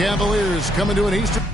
Cavaliers coming to an Eastern.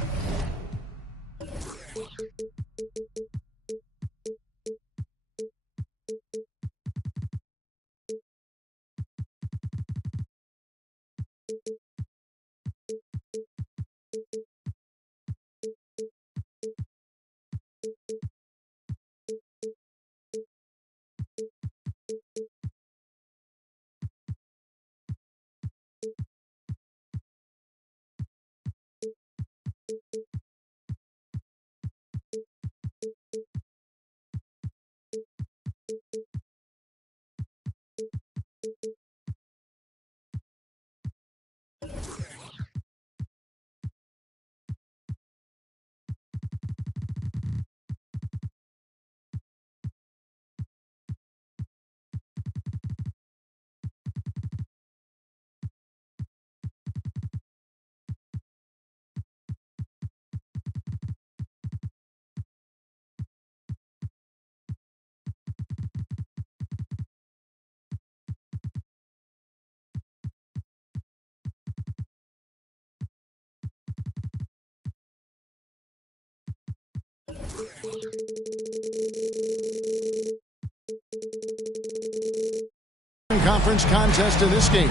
Conference contest in this game.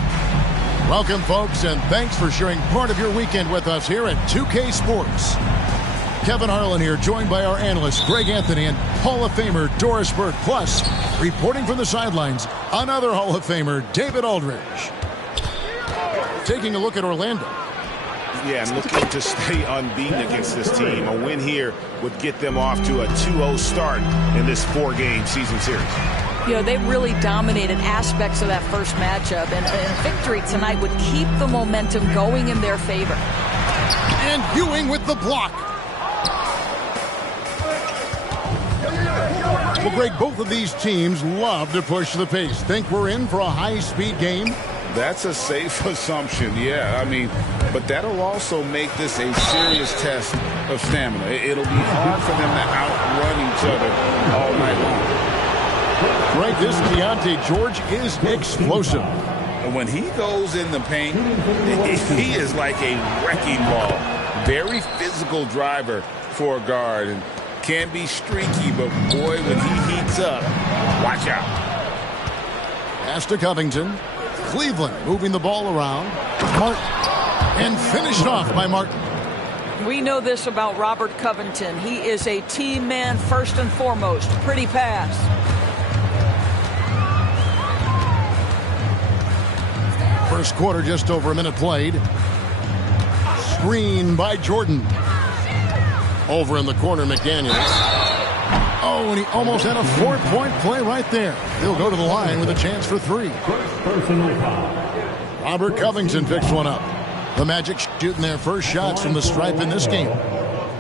Welcome, folks, and thanks for sharing part of your weekend with us here at 2K Sports. Kevin Harlan here, joined by our analysts Greg Anthony and Hall of Famer Doris Burke. Plus, reporting from the sidelines, another Hall of Famer, David Aldridge. Taking a look at Orlando. Yeah, and looking to stay unbeaten against this team. A win here would get them off to a 2-0 start in this 4-game season series. You know, they really dominated aspects of that first matchup, and victory tonight would keep the momentum going in their favor. And Ewing with the block. Well, Greg, both of these teams love to push the pace. Think we're in for a high-speed game? That's a safe assumption, yeah. I mean, but that'll also make this a serious test of stamina. It'll be hard for them to outrun each other all night long. Right, this Keontae George is explosive. And when he goes in the paint, he is like a wrecking ball. Very physical driver for a guard and can be streaky, but boy, when he heats up, watch out. Pass to Covington. Cleveland moving the ball around. Martin. And finished off by Martin. We know this about Robert Covington. He is a team man first and foremost. Pretty pass. First quarter, just over a minute played. Screen by Jordan. Over in the corner, McDaniels. Oh, and he almost had a 4-point play right there. He'll go to the line with a chance for 3. Robert Covington picks one up. The Magic shooting their first shots from the stripe in this game.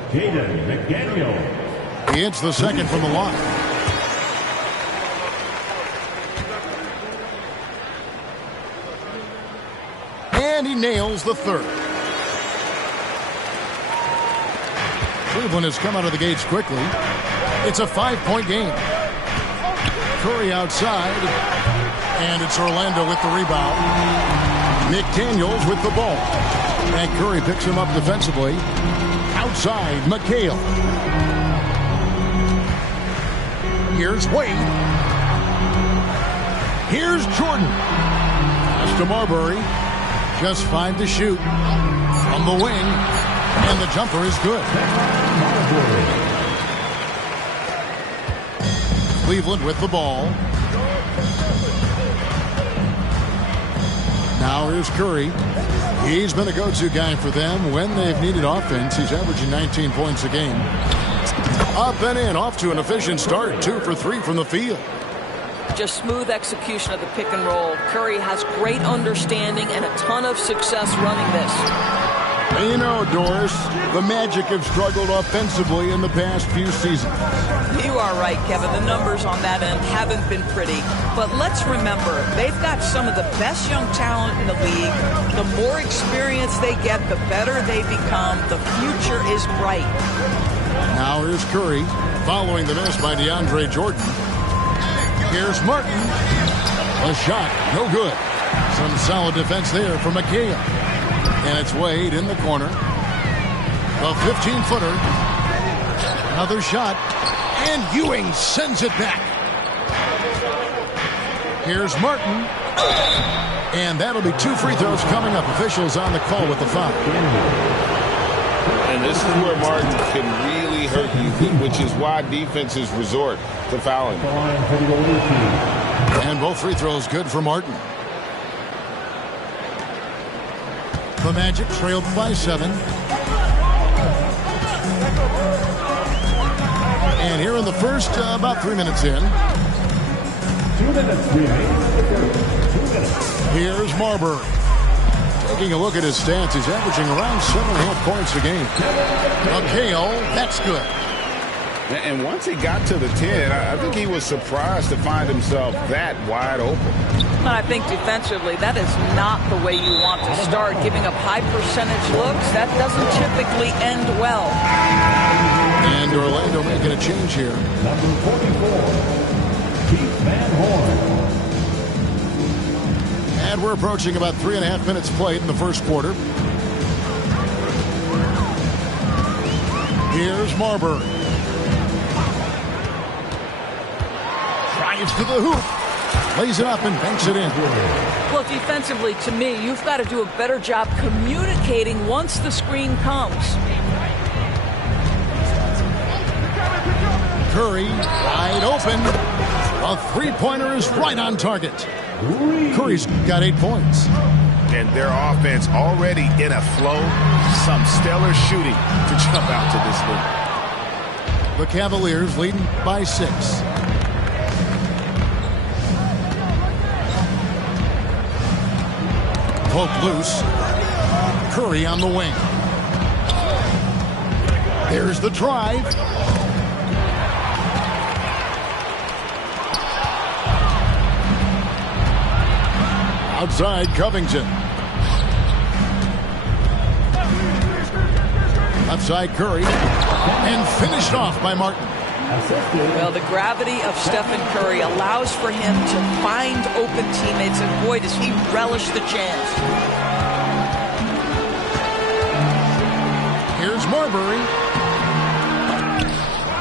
Jaden McDaniel. He hits the second from the line. And he nails the third. Cleveland has come out of the gates quickly. It's a 5-point game. Curry outside. And it's Orlando with the rebound. McDaniels with the ball. And Curry picks him up defensively. Outside, McHale. Here's Wade. Here's Jordan. Pass to Marbury. Just 5 to shoot. From the wing. And the jumper is good. Cleveland with the ball. Now here's Curry. He's been a go-to guy for them when they've needed offense. He's averaging 19 points a game. Up and in, off to an efficient start. 2 for 3 from the field. Just smooth execution of the pick and roll. Curry has great understanding and a ton of success running this. You know, Doris, the Magic have struggled offensively in the past few seasons. You are right, Kevin. The numbers on that end haven't been pretty. But let's remember, they've got some of the best young talent in the league. The more experience they get, the better they become. The future is bright. Now here's Curry, following the miss by DeAndre Jordan. Here's Martin. A shot, no good. Some solid defense there for McHale. And it's Wade in the corner. The 15-footer. Another shot. And Ewing sends it back. Here's Martin. And that'll be 2 free throws coming up. Officials on the call with the foul. And this is where Martin can really hurt you, which is why defenses resort to fouling. And both free throws good for Martin. The Magic trailed by 7. And here in the first, about 3 minutes in. 2 minutes remaining. 2 minutes. Here's Marbury. Taking a look at his stats, he's averaging around 7.5 points a game. McHale, that's good. And once he got to the 10, I think he was surprised to find himself that wide open. I think defensively, that is not the way you want to start. Giving up high percentage looks, that doesn't typically end well. And Orlando making a change here. Number 44, Keith Van Horn. And we're approaching about 3.5 minutes played in the first quarter. Here's Marbury. Drives to the hoop. Lays it up and banks it in. Well, defensively, to me, you've got to do a better job communicating once the screen comes. Curry, wide open. A three-pointer is right on target. Curry's got 8 points. And their offense already in a flow. Some stellar shooting to jump out to this lead. The Cavaliers leading by 6. Poke loose. Curry on the wing. There's the drive. Outside Covington. Left side Curry. And finished off by Martin. Well, the gravity of Stephen Curry allows for him to find open teammates, and boy, does he relish the chance. Here's Marbury.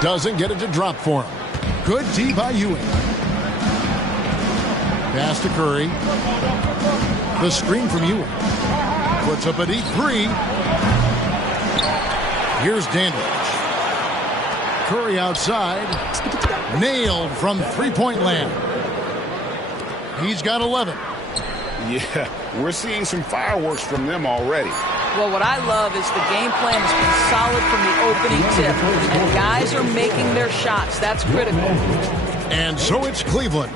Doesn't get it to drop for him. Good D by Ewing. Pass to Curry. The screen from Ewing. Puts up a deep 3. Here's Dandridge. Curry outside. Nailed from three-point land. He's got 11. Yeah, we're seeing some fireworks from them already. Well, what I love is the game plan has been solid from the opening tip. And guys are making their shots. That's critical. And so it's Cleveland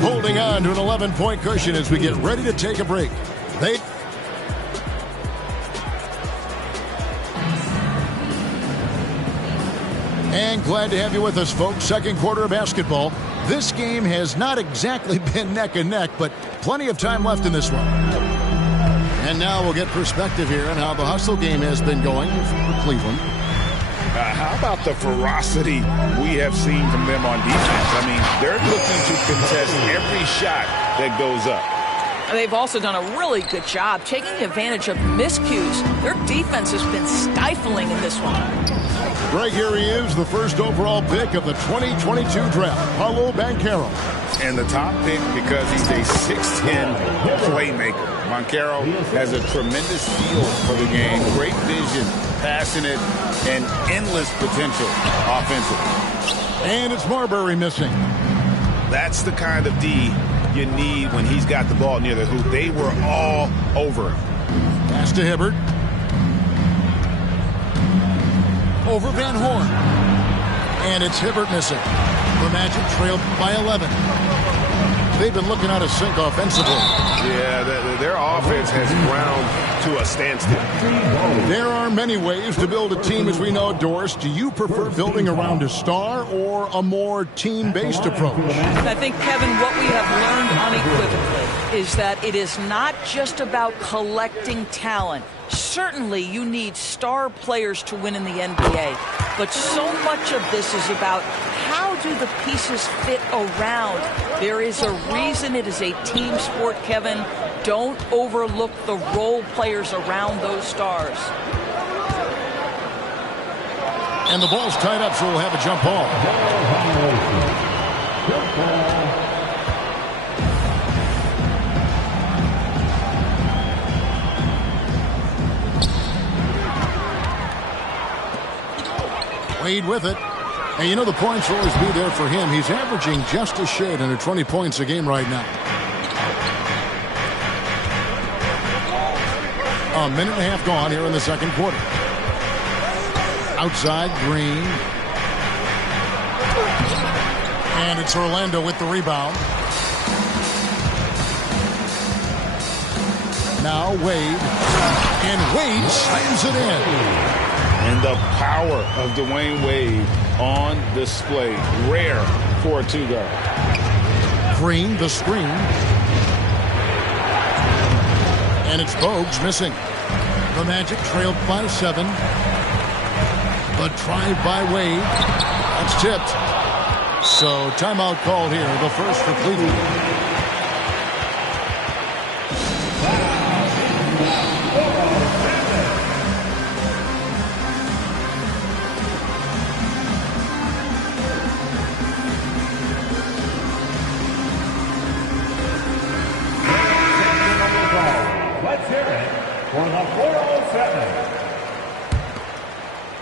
holding on to an 11-point cushion as we get ready to take a break. And glad to have you with us, folks. Second quarter of basketball. This game has not exactly been neck and neck, but plenty of time left in this one. And now we'll get perspective here on how the hustle game has been going for Cleveland. How about the ferocity we have seen from them on defense? I mean, they're looking to contest every shot that goes up. They've also done a really good job taking advantage of miscues. Their defense has been stifling in this one. Greg, here he is, the first overall pick of the 2022 draft, Paolo Banchero. And the top pick because he's a 6'10 playmaker. Banchero has a tremendous feel for the game, great vision, passionate, and endless potential offensively. And it's Marbury missing. That's the kind of D you need when he's got the ball near the hoop. They were all over him. Pass to Hibbert. Over Van Horn. And it's Hibbert missing. The Magic trailed by 11. They've been looking out of sync offensively. Yeah, their offense has ground to a standstill. There are many ways to build a team, as we know, Doris. Do you prefer building around a star or a more team-based approach? I think, Kevin, what we have learned unequivocally is that it is not just about collecting talent. Certainly, you need star players to win in the NBA. But so much of this is about how do the pieces fit around? There is a reason it is a team sport, Kevin. Don't overlook the role players around those stars. And the ball's tied up, so we'll have a jump ball. Wade with it. And you know the points will always be there for him. He's averaging just a shade under 20 points a game right now. A minute and a half gone here in the second quarter. Outside, Green. And it's Orlando with the rebound. Now Wade. And Wade slams it in. And the power of Dwayne Wade on display. Rare for a two-guard. Green, the screen. And it's Bogues missing. The Magic trailed by 7. The drive by Wade. That's tipped. So timeout called here. The first for Cleveland.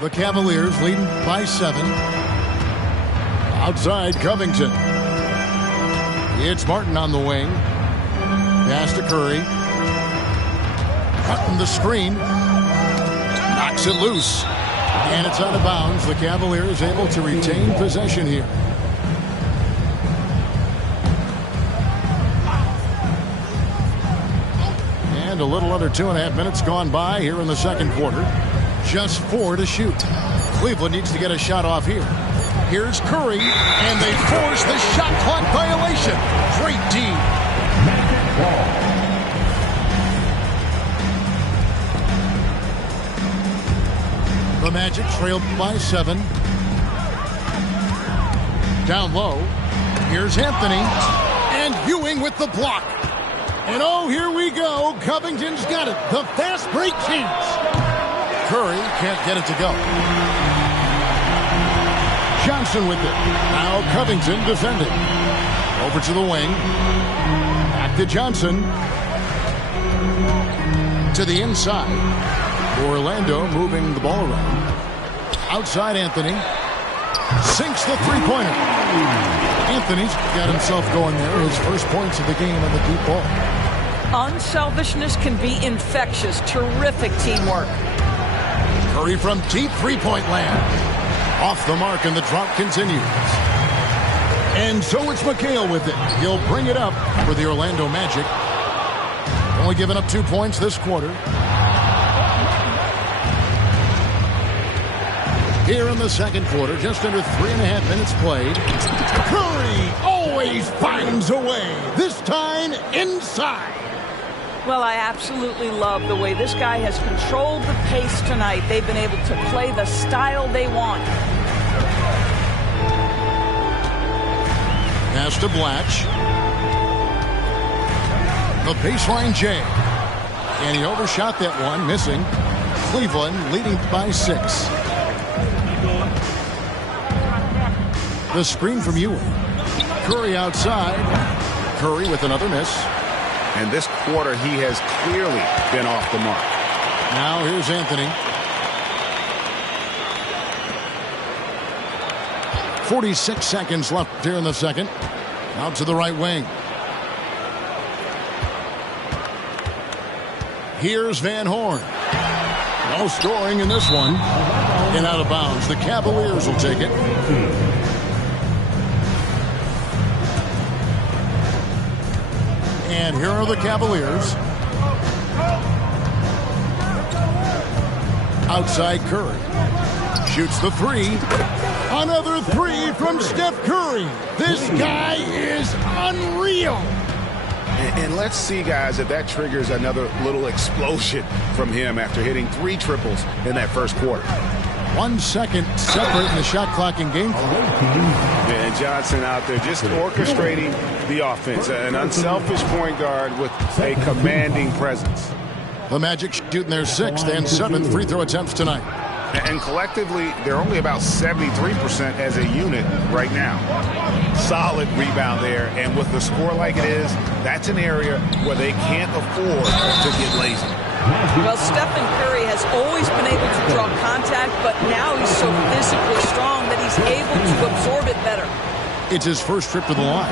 The Cavaliers leading by 7. Outside, Covington. It's Martin on the wing. Pass to Curry. Cutting the screen. Knocks it loose. And it's out of bounds. The Cavaliers able to retain possession here. And a little under 2.5 minutes gone by here in the second quarter. Just 4 to shoot. Cleveland needs to get a shot off here. Here's Curry, and they force the shot clock violation. Great D. The Magic trailed by 7. Down low. Here's Anthony, and Ewing with the block. And oh, here we go. Covington's got it. The fast break chance. Curry can't get it to go. Johnson with it. Now Covington defending. Over to the wing. Back to Johnson. To the inside. Orlando moving the ball around. Outside Anthony. Sinks the three-pointer. Anthony's got himself going there. His first points of the game on the deep ball. Unselfishness can be infectious. Terrific teamwork. Curry from deep three-point land. Off the mark, and the drop continues. And so it's McHale with it. He'll bring it up for the Orlando Magic. Only giving up 2 points this quarter. Here in the second quarter, just under 3.5 minutes played. Curry always finds a way. This time inside. Well, I absolutely love the way this guy has controlled the pace tonight. They've been able to play the style they want. Pass to Blatch. The baseline J. And he overshot that one, missing. Cleveland leading by 6. The screen from Ewing. Curry outside. Curry with another miss. And this quarter, he has clearly been off the mark. Now here's Anthony. 46 seconds left here in the second. Out to the right wing. Here's Van Horn. No scoring in this one. And out of bounds. The Cavaliers will take it. And here are the Cavaliers. Outside Curry. Shoots the three. Another three from Steph Curry. This guy is unreal. And let's see, guys, if that triggers another little explosion from him after hitting 3 triples in that first quarter. 1 second separate in the shot clock and game clock. And Johnson out there just orchestrating the offense. An unselfish point guard with a commanding presence. The Magic shooting their 6th and 7th free throw attempts tonight. And collectively, they're only about 73% as a unit right now. Solid rebound there, and with the score like it is, that's an area where they can't afford to get lazy. Well, Stephen Curry has always been able to draw contact, but now he's so physically strong that he's able to absorb it better. It's his first trip to the line.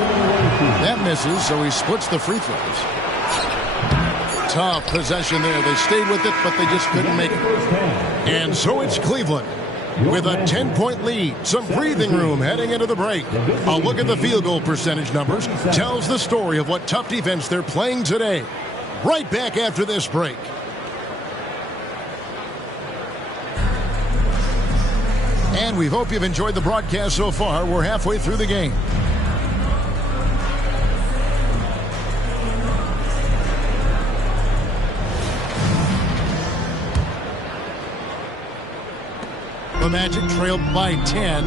That misses, so he splits the free throws. Tough possession there. They stayed with it, but they just couldn't make it. And so it's Cleveland with a 10-point lead. Some breathing room heading into the break. A look at the field goal percentage numbers tells the story of what tough defense they're playing today. Right back after this break. And we hope you've enjoyed the broadcast so far. We're halfway through the game. The Magic trailed by 10.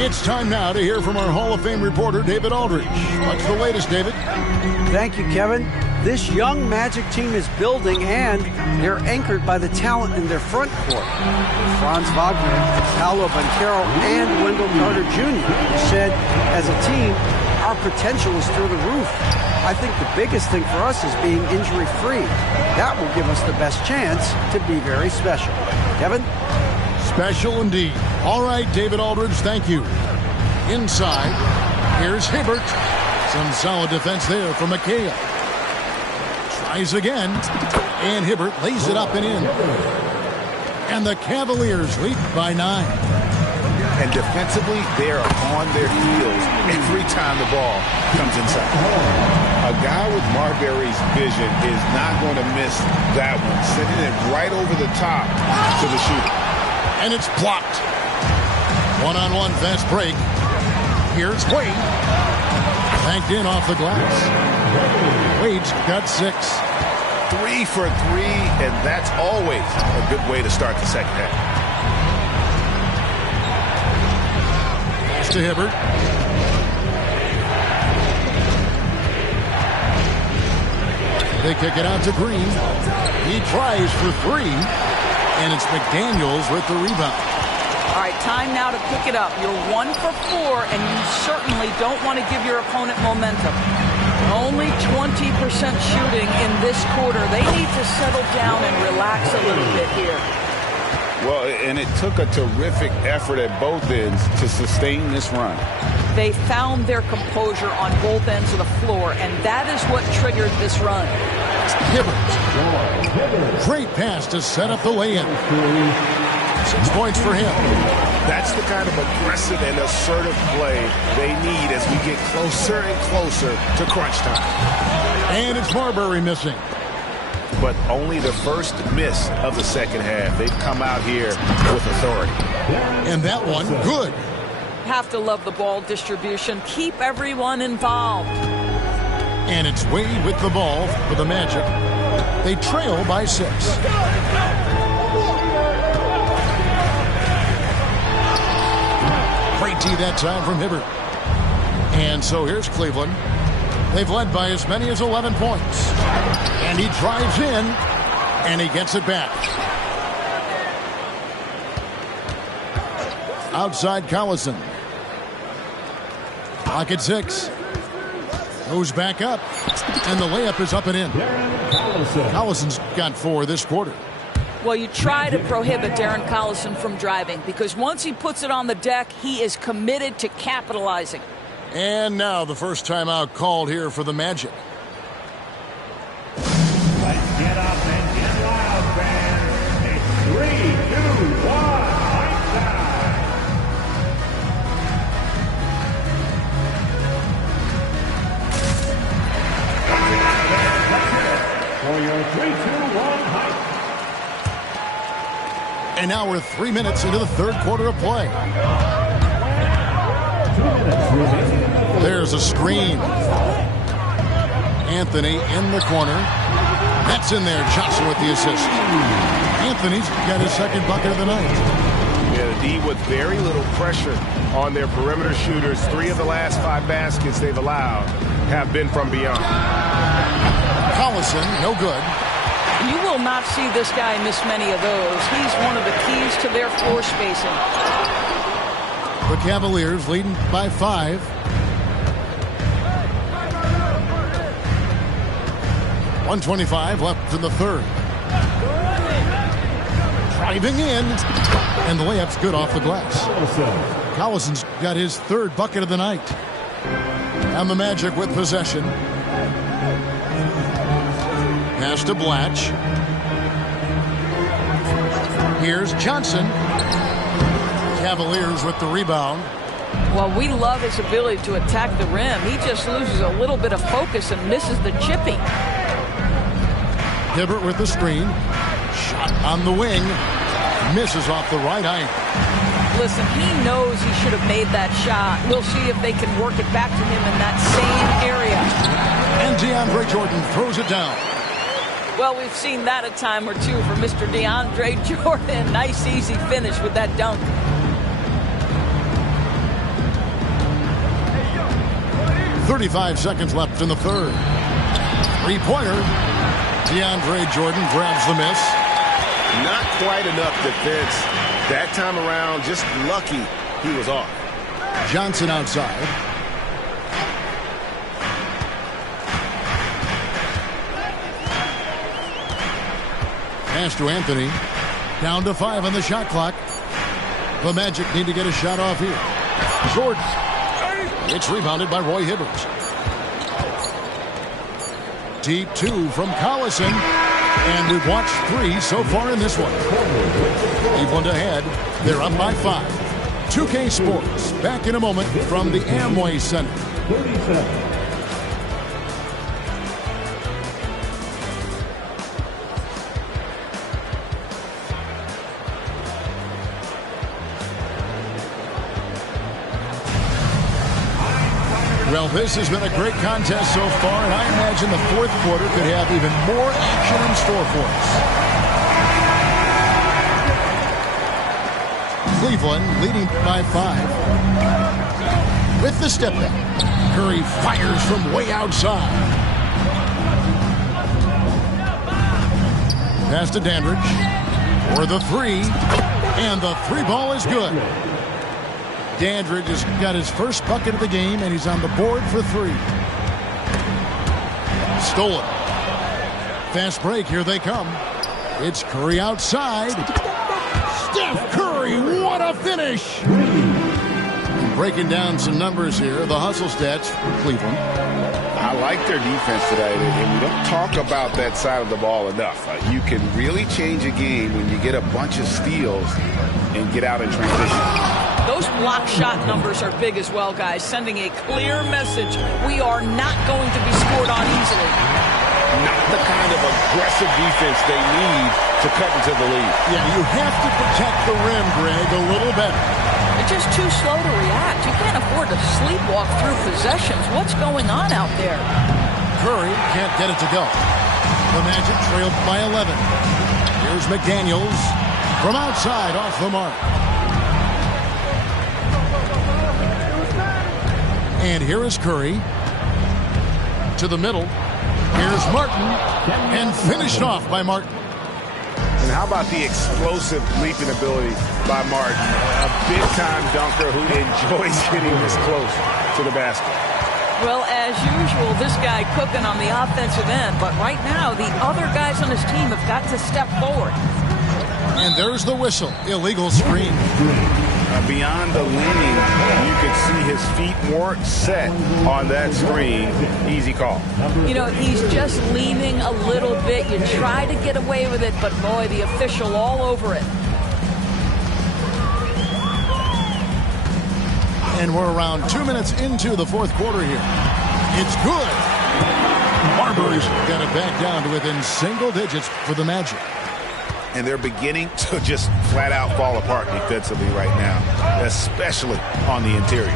It's time now to hear from our Hall of Fame reporter, David Aldridge. What's the latest, David? Thank you, Kevin. This young Magic team is building, and they're anchored by the talent in their front court. Franz Wagner, Paolo Banchero, and Wendell Carter Jr. said, as a team, our potential is through the roof. I think the biggest thing for us is being injury-free. That will give us the best chance to be very special. Kevin? Special indeed. All right, David Aldridge, thank you. Inside, here's Hibbert. Some solid defense there from McHale. Tries again, and Hibbert lays it up and in. And the Cavaliers lead by 9. And defensively, they're on their heels every time the ball comes inside. A guy with Marbury's vision is not going to miss that one, sending it right over the top to the shooter. And it's blocked. One-on-one fast break. Here's Wade. Banked in off the glass. Wade's got 6. 3 for 3, and that's always a good way to start the second half. Pass to Hibbert. They kick it out to Green. He tries for 3. And it's McDaniels with the rebound. All right, time now to pick it up. You're 1 for 4, and you certainly don't want to give your opponent momentum. Only 20% shooting in this quarter. They need to settle down and relax a little bit here. Well, and it took a terrific effort at both ends to sustain this run. They found their composure on both ends of the floor, and that is what triggered this run. Hibbert. Great pass to set up the lay-in. 6 points for him. That's the kind of aggressive and assertive play they need as we get closer and closer to crunch time. And it's Marbury missing. But only the first miss of the second half. They've come out here with authority. And that one, good. Have to love the ball distribution. Keep everyone involved. And it's Wade with the ball for the Magic. They trail by 6. Great tee that time from Hibbert. And so here's Cleveland. They've led by as many as 11 points. And he drives in, and he gets it back. Outside Collison. Clock at 6. Goes back up, and the layup is up and in. Collison's got 4 this quarter. Well, you try to prohibit Darren Collison from driving because once he puts it on the deck, he is committed to capitalizing. And now the first timeout called here for the Magic. Let's get up and get loud, fans. It's 3, 2, 1, lights out. For your 3, 2, 1 hike. And now we're 3 minutes into the third quarter of play. 2 minutes remaining. There's a screen. Anthony in the corner. That's in there. Johnson with the assist. Anthony's got his second bucket of the night. Yeah, the D with very little pressure on their perimeter shooters. 3 of the last 5 baskets they've allowed have been from beyond. Collison, no good. You will not see this guy miss many of those. He's one of the keys to their floor spacing. The Cavaliers leading by 5. .125 left in the third. Driving in, and the layup's good off the glass. Collison's got his 3rd bucket of the night. And the Magic with possession. Pass to Blatch. Here's Johnson. Cavaliers with the rebound. Well, we love his ability to attack the rim. He just loses a little bit of focus and misses the chipping. Hibbert with the screen. Shot on the wing. Misses off the right eye. Listen, he knows he should have made that shot. We'll see if they can work it back to him in that same area. And DeAndre Jordan throws it down. Well, we've seen that a time or two for Mr. DeAndre Jordan. Nice, easy finish with that dunk. .35 seconds left in the third. 3-pointer. DeAndre Jordan grabs the miss. Not quite enough defense that time around. Just lucky he was off. Johnson outside. Pass to Anthony. Down to 5 on the shot clock. The Magic need to get a shot off here. Jordan. It's rebounded by Roy Hibbert. Deep 2 from Collison. And we've watched 3 so far in this one. Cleveland ahead. They're up by 5. 2K Sports back in a moment from the Amway Center. Well, this has been a great contest so far, and I imagine the fourth quarter could have even more action in store for us. Cleveland leading by 5. With the step back, Curry fires from way outside. Pass to Dandridge for the 3, and the 3 ball is good. Dandridge has got his first bucket of the game, and he's on the board for 3. Stolen. Fast break. Here they come. It's Curry outside. Steph Curry, what a finish! Breaking down some numbers here. The hustle stats for Cleveland. I like their defense today, and we don't talk about that side of the ball enough. You can really change a game when you get a bunch of steals and get out in transition. Those block shot numbers are big as well, guys, sending a clear message. We are not going to be scored on easily. Not the kind of aggressive defense they need to cut into the lead. Yeah, you have to protect the rim, Greg, a little better. They're just too slow to react. You can't afford to sleepwalk through possessions. What's going on out there? Curry can't get it to go. The Magic trailed by 11. Here's McDaniels from outside off the mark. And here is Curry to the middle. Here's Martin, and finished off by Martin. And how about the explosive leaping ability by Martin? A big-time dunker who enjoys getting this close to the basket. Well, as usual, this guy cooking on the offensive end. But right now, the other guys on his team have got to step forward. And there's the whistle. Illegal screen. Beyond the leaning, you could see his feet weren't set on that screen. Easy call. You know, he's just leaning a little bit. You try to get away with it, but boy, the official all over it. And we're around 2 minutes into the fourth quarter here. It's good. Barber's got it back down to within single digits for the Magic. And they're beginning to just flat out fall apart defensively right now, especially on the interior.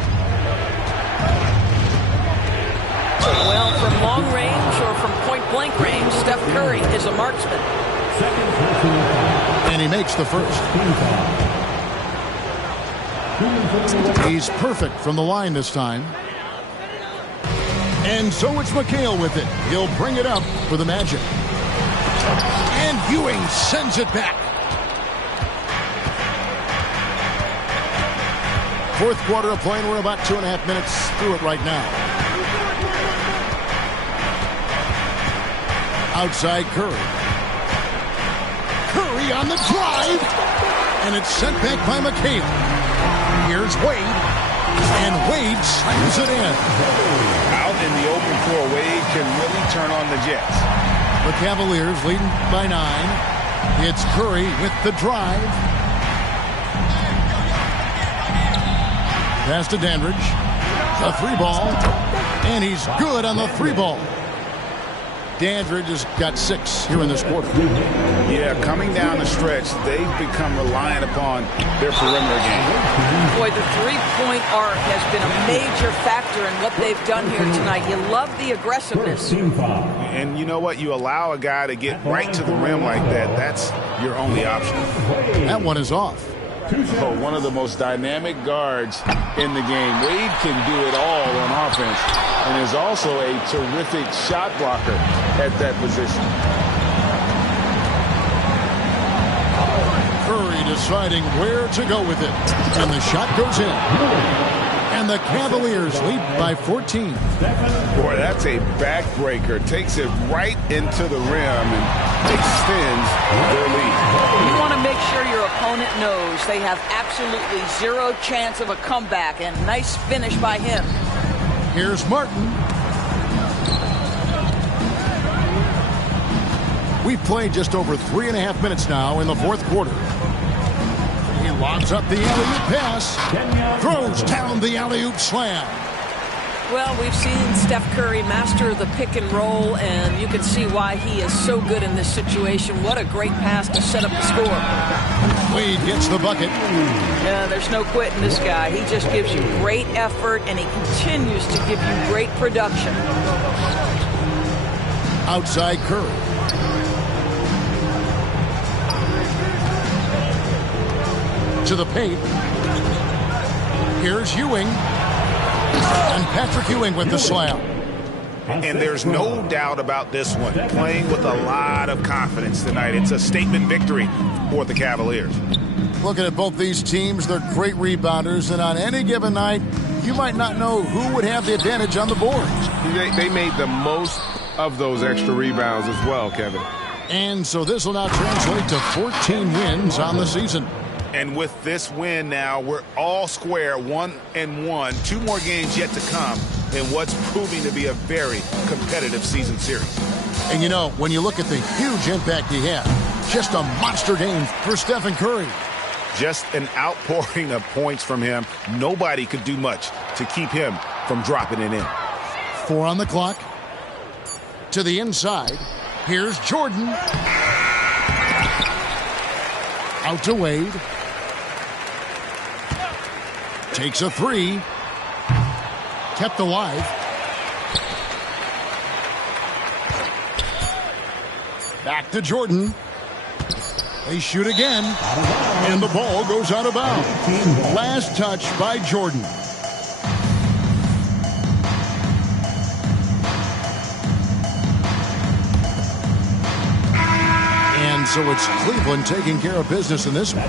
Well, from long range or from point-blank range, Steph Curry is a marksman. And he makes the first. He's perfect from the line this time. And so it's McHale with it. He'll bring it up for the Magic. And Ewing sends it back. Fourth quarter of play, and we're about 2.5 minutes through it right now. Outside Curry. Curry on the drive. And it's sent back by McHale. Here's Wade. And Wade slams it in. Out in the open floor, Wade can really turn on the Jets. The Cavaliers leading by 9. It's Curry with the drive. Pass to Dandridge. The 3-ball. And he's good on the 3-ball. Dandridge has got 6 here in this quarter. Yeah, coming down the stretch, they've become reliant upon their perimeter game. Boy, the three-point arc has been a major factor in what they've done here tonight. You love the aggressiveness. And you know what? You allow a guy to get right to the rim like that, that's your only option. That one is off. Oh, one of the most dynamic guards in the game. Wade can do it all on offense and is also a terrific shot blocker at that position. Curry deciding where to go with it. And the shot goes in. And the Cavaliers lead by 14. Boy, that's a backbreaker. Takes it right into the rim and extends their lead. You want to make sure your opponent knows they have absolutely zero chance of a comeback. And nice finish by him. Here's Martin. We've played just over 3.5 minutes now in the fourth quarter. He lobs up the alley-oop pass. Throws down the alley-oop slam. Well, we've seen Steph Curry master the pick and roll, and you can see why he is so good in this situation. What a great pass to set up the score. Wade gets the bucket. Yeah, there's no quitting this guy. He just gives you great effort, and he continues to give you great production. Outside Curry. To the paint. Here's Ewing. And Patrick Ewing with the slam. And there's no doubt about this one. Playing with a lot of confidence tonight. It's a statement victory for the Cavaliers. Looking at both these teams, they're great rebounders. And on any given night, you might not know who would have the advantage on the boards. They made the most of those extra rebounds as well, Kevin. And so this will now translate to 14 wins on the season. And with this win now, we're all square, 1-1. 2 more games yet to come in what's proving to be a very competitive season series. And you know, when you look at the huge impact he had, just a monster game for Stephen Curry. Just an outpouring of points from him. Nobody could do much to keep him from dropping it in. 4 on the clock. To the inside. Here's Jordan. Out to Wade. Takes a 3. Kept alive. Back to Jordan. They shoot again. And the ball goes out of bounds. Last touch by Jordan. And so it's Cleveland taking care of business in this one.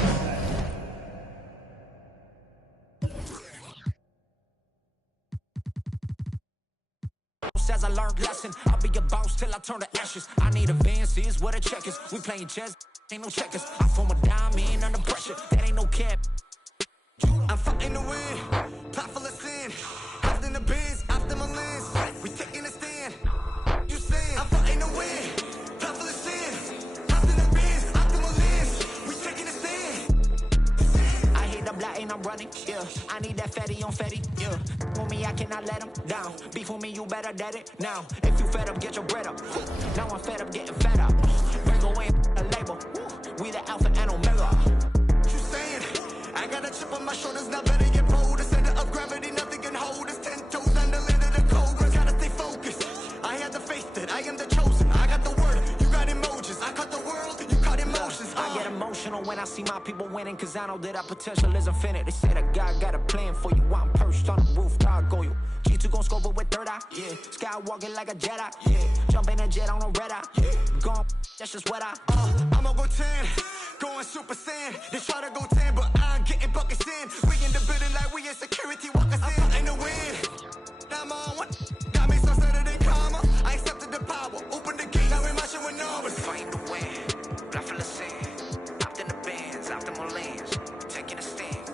As I learned lesson, I'll be a boss till I turn to ashes. I need advances, what a checkers. We playing chess, ain't no checkers. I form a diamond under pressure, that ain't no cap. I'm fighting to win, plot full of sin. After the biz, after my lens, we taking a stand. You saying I'm fighting to win, plot full of sin. After the biz, after my lens, we taking a stand. I hit the block and I'm running, yeah. I need that fatty on fatty, yeah. Want me, I cannot let him down. Beef with me, you better dead it now. If you fed up, get your bread up. Now I'm fed up, getting fed up. Break away a label. We the alpha and omega. You saying? I got a chip on my shoulders, now better get bold. The center of gravity, nothing can hold us. 10 toes under the cobra. Gotta stay focused. I have the faith that I am the chosen. I got the word, you got emojis. I cut the world, you cut emotions. I get emotional when I I see my people winning, cause I know that our potential is infinite. They say that God got a plan for you. I'm perched on the roof, God go you. G2 gon' scope it with third eye, yeah. Skywalking like a Jedi, yeah. Jump in a jet on a red eye, yeah. Gone, that's just what I'ma go 10, going super saiyan. They try to go 10, but I'm getting buckets in. We in the building like we in security, walk us in the wind. Now I'm on one, got me so set than karma. I accepted the power, open the gate, now we're marching with numbers. Fighting the wind, blood full of sand. Hopped in the Benz, hopped in my lanes, taking a stand.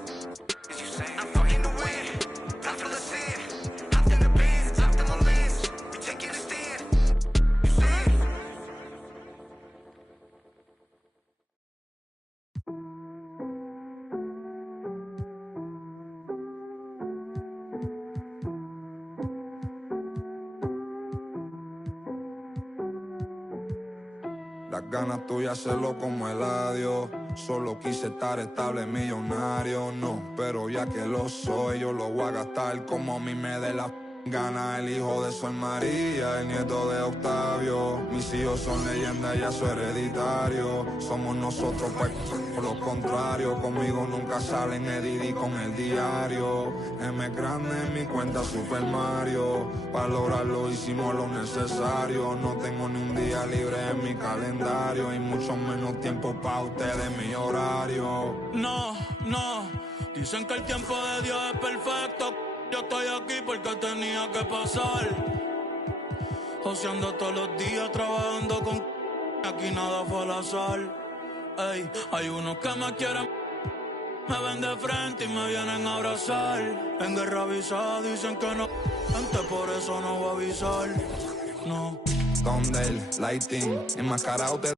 Is you saying? I'm fighting the wind, blood full of sand. Hopped in the Benz, hopped in my lanes, we taking a stand. You saying? Las ganas tuyas hacerlo como el adiós. Solo quise estar estable, millonario, no. Pero ya que lo soy, yo lo voy a gastar como a mí me dé la gana. El hijo de Sol María, el nieto de Octavio. Mis hijos son leyendas, ya soy hereditario. Somos nosotros, pues, por lo contrario. Conmigo nunca salen Edidi con el diario. M grande en mi cuenta Super Mario. Para lograrlo hicimos lo necesario. No tengo ni un día libre en mi calendario. Y mucho menos tiempo pa' ustedes, mi horario. No, dicen que el tiempo de Dios es perfecto. Yo estoy aquí porque tenía que pasar. Joseando todos los días, trabajando con aquí nada fue al azar. Ey, hay unos que me quieren, me ven de frente y me vienen a abrazar. En guerra avisada dicen que no, antes por eso no voy a avisar. No. Thunder, lighting, enmascarado te